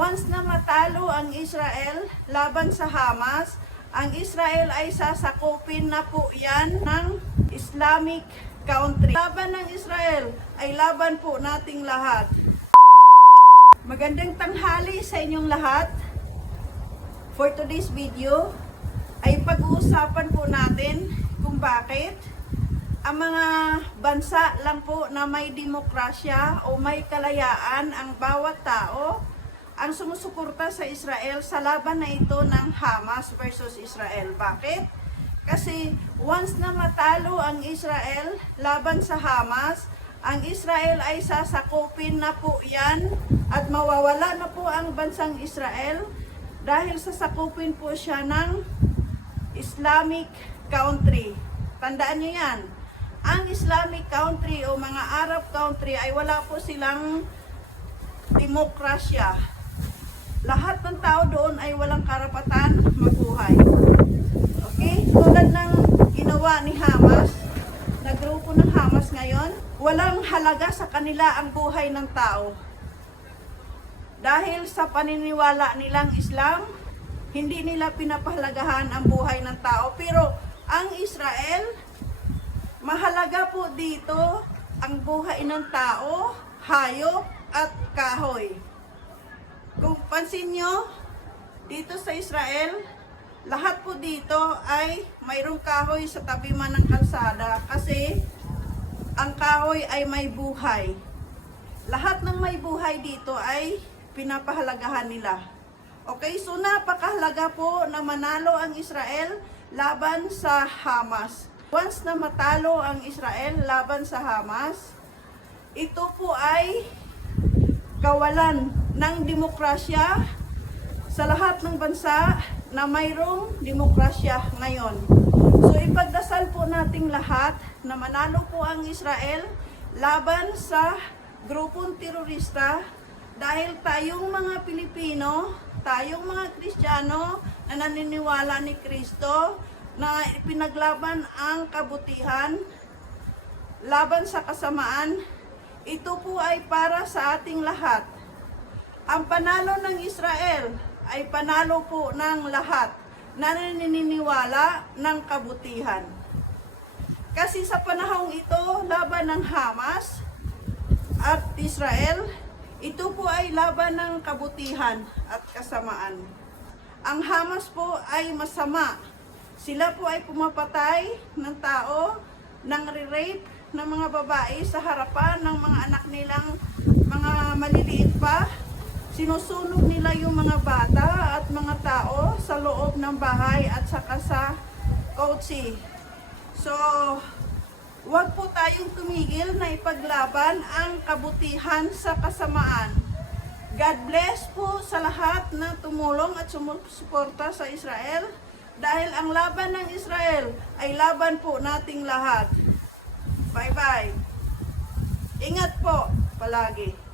Once na matalo ang Israel laban sa Hamas, ang Israel ay sasakupin na po yan ng Islamic country. Laban ng Israel ay laban po nating lahat. Magandang tanghali sa inyong lahat. For today's video ay pag-uusapan po natin kung bakit ang mga bansa lang po na may demokrasya o may kalayaan ang bawat tao ang sumusuporta sa Israel sa laban na ito ng Hamas versus Israel. Bakit? Kasi once na matalo ang Israel laban sa Hamas, ang Israel ay sasakupin na po yan at mawawala na po ang bansang Israel dahil sasakupin po siya ng Islamic country. Tandaan nyo yan. Ang Islamic country o mga Arab country ay wala po silang demokrasya. Lahat ng tao doon ay walang karapatan mabuhay. Okay? Tulad ng ginawa ni Hamas, na grupo ng Hamas ngayon, walang halaga sa kanila ang buhay ng tao. Dahil sa paniniwala nilang Islam, hindi nila pinapahalagahan ang buhay ng tao. Pero ang Israel, mahalaga po dito ang buhay ng tao, hayop at kahoy. Pansin nyo, dito sa Israel, lahat po dito ay mayroong kahoy sa tabi man ng kalsada kasi ang kahoy ay may buhay. Lahat ng may buhay dito ay pinapahalagahan nila. Okay, so napakahalaga po na manalo ang Israel laban sa Hamas. Once na matalo ang Israel laban sa Hamas, ito po ay kawalan ng demokrasya sa lahat ng bansa na mayroong demokrasya ngayon. So ipagdasal po nating lahat na manalo po ang Israel laban sa grupong terorista dahil tayong mga Pilipino, tayong mga Kristiyano na naniniwala ni Kristo na pinaglaban ang kabutihan laban sa kasamaan, ito po ay para sa ating lahat. Ang panalo ng Israel ay panalo po ng lahat na naniniwala ng kabutihan. Kasi sa panahong ito, laban ng Hamas at Israel, ito po ay laban ng kabutihan at kasamaan. Ang Hamas po ay masama. Sila po ay pumapatay ng tao, nang rape ng mga babae sa harapan ng mga anak nilang mga maliliit. Sinusunog nila yung mga bata at mga tao sa loob ng bahay at saka sa kotse. So, Huwag po tayong tumigil na ipaglaban ang kabutihan sa kasamaan. God bless po sa lahat na tumulong at sumusuporta sa Israel dahil ang laban ng Israel ay laban po nating lahat. Bye-bye. Ingat po palagi.